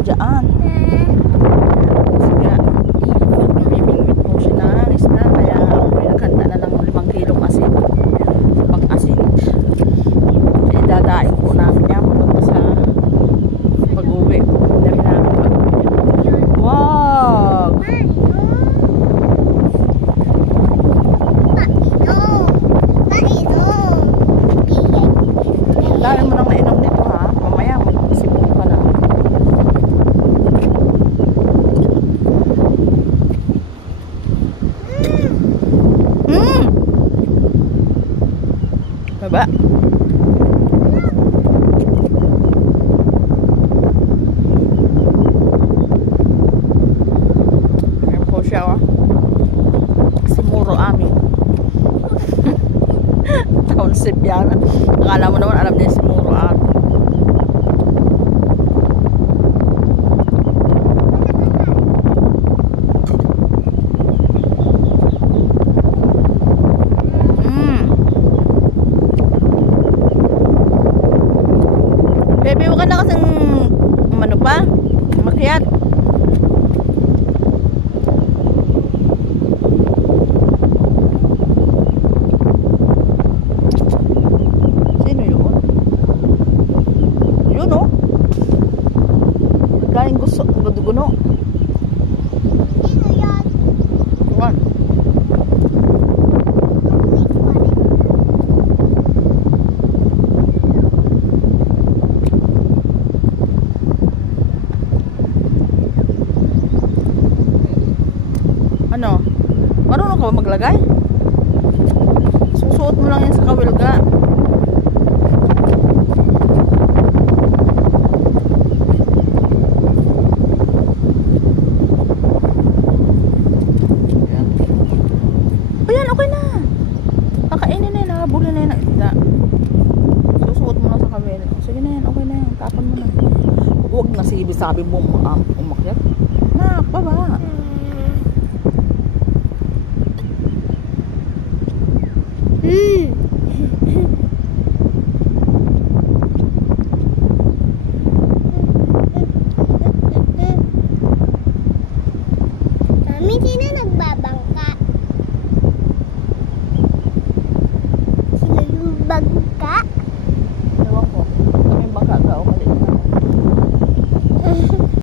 ka dyan. Sige. Namimingwit po siya ng isda. Kaya may naghanda na ng 5 kilong asin. Pang-asin. Kaya dadaing po namin yan. Punta sa pag-uwi. Dami namin pag-uwi. Wow! Dami mo nang nainom nito ha. Mamaya mag-isipin ka na. Baba. Ayan po siya oh. Simuro amin. Township yan. Akala mo naman alam niya si Muro at Baby, huwag ka na kasing umano pa makiat. Galing gusto, guduguno. Sino yan? Kuwan. Ano? Marunong ka ba maglagay? Susuot mo lang yan sa kawilga. Okay na. Kakainin na yun. Nakabuli na yun ang isda. Susuot mo lang sa kabila. Sige na yan. Okay na yan. Tapon mo na. Huwag na sige sabi mo umakyat. Nak, baba.